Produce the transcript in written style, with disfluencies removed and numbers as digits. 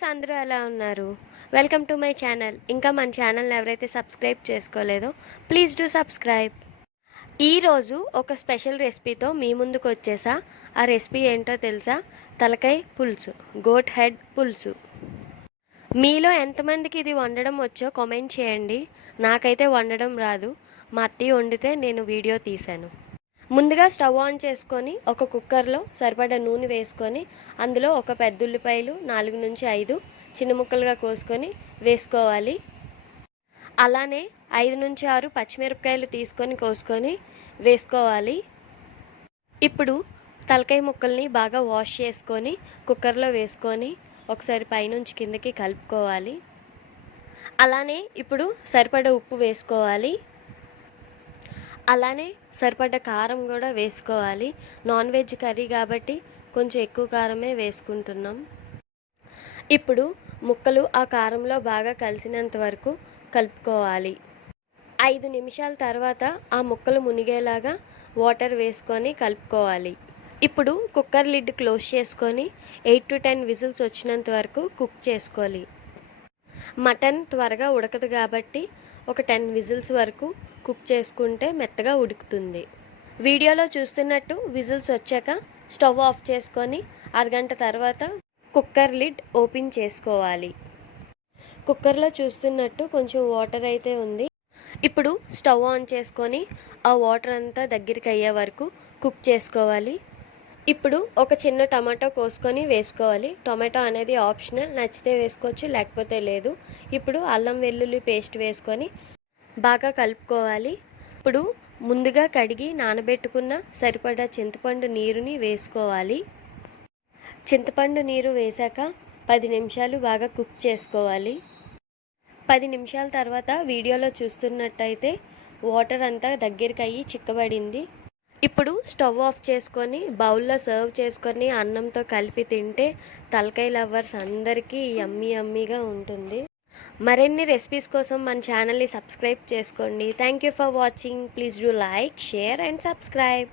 Viewers అందరూ ఎలా ఉన్నారు? Welcome to my channel. ఇంకా మన ఛానల్ని ఎవరైతే సబ్స్క్రైబ్ చేసుకోలేదో ప్లీజ్ డూ సబ్స్క్రైబ్. ఈరోజు ఒక స్పెషల్ రెసిపీతో మీ ముందుకు వచ్చేసా. ఆ రెసిపీ ఏంటో తెలుసా? తలకాయ పులుసు, గోట్ హెడ్ పులుసు. మీలో ఎంతమందికి ఇది వండడం వచ్చో కామెంట్ చేయండి. నాకైతే వండడం రాదు. మా అత్తయ్య వండితే నేను వీడియో తీశాను. ముందుగా స్టవ్ ఆన్ చేసుకొని ఒక కుక్కర్లో సరిపడా నూనె వేసుకొని అందులో ఒక పెద్ద ఉల్లిపాయలు 4 నుంచి 5 చిన్న ముక్కలుగా కోసుకొని వేసుకోవాలి. అలానే 5 నుంచి 6 పచ్చిమిరపకాయలు తీసుకొని కోసుకొని వేసుకోవాలి. ఇప్పుడు తలకాయ ముక్కల్ని బాగా వాష్ చేసుకొని కుక్కర్లో వేసుకొని ఒకసారి పైనుంచి కిందకి కలుపుకోవాలి. అలానే ఇప్పుడు సరిపడా ఉప్పు వేసుకోవాలి. అలానే సరిపడ్డ కారం కూడా వేసుకోవాలి. నాన్ వెజ్ కర్రీ కాబట్టి కొంచెం ఎక్కువ కారమే వేసుకుంటున్నాం. ఇప్పుడు ముక్కలు ఆ కారంలో బాగా కలిసినంత వరకు కలుపుకోవాలి. 5 నిమిషాల తర్వాత ఆ ముక్కలు మునిగేలాగా వాటర్ వేసుకొని కలుపుకోవాలి. ఇప్పుడు కుక్కర్ లిడ్ క్లోజ్ చేసుకొని 8 to 10 విజిల్స్ వచ్చినంత వరకు కుక్ చేసుకోవాలి. మటన్ త్వరగా ఉడకదు కాబట్టి ఒక 10 విజిల్స్ వరకు కుక్ చేసుకుంటే మెత్తగా ఉడుకుతుంది. వీడియోలో చూస్తున్నట్టు విజిల్స్ వచ్చాక స్టవ్ ఆఫ్ చేసుకొని అరగంట తర్వాత కుక్కర్ లిడ్ ఓపెన్ చేసుకోవాలి. కుక్కర్లో చూస్తున్నట్టు కొంచెం వాటర్ అయితే ఉంది. ఇప్పుడు స్టవ్ ఆన్ చేసుకొని ఆ వాటర్ అంతా దగ్గరికి అయ్యే వరకు కుక్ చేసుకోవాలి. ఇప్పుడు ఒక చిన్న టమాటో కోసుకొని వేసుకోవాలి. టొమాటో అనేది ఆప్షనల్, నచ్చితే వేసుకోవచ్చు లేకపోతే లేదు. ఇప్పుడు అల్లం వెల్లుల్లి పేస్ట్ వేసుకొని బాగా కలుపుకోవాలి. ఇప్పుడు ముందుగా కడిగి నానబెట్టుకున్న సరిపడా చింతపండు నీరుని వేసుకోవాలి. చింతపండు నీరు వేశాక 10 నిమిషాలు బాగా కుక్ చేసుకోవాలి. 10 నిమిషాల తర్వాత వీడియోలో చూస్తున్నట్టయితే వాటర్ అంతా దగ్గరికి అయ్యి చిక్కబడింది. ఇప్పుడు స్టవ్ ఆఫ్ చేసుకొని బౌల్లో సర్వ్ చేసుకొని అన్నంతో కలిపి తింటే తలకాయ లవర్స్ అందరికీ యమ్మీగా ఉంటుంది. మరిన్ని రెసిపీస్ కోసం మన ఛానల్ని సబ్స్క్రైబ్ చేసుకోండి. Thank you for watching. Please do like, share and subscribe.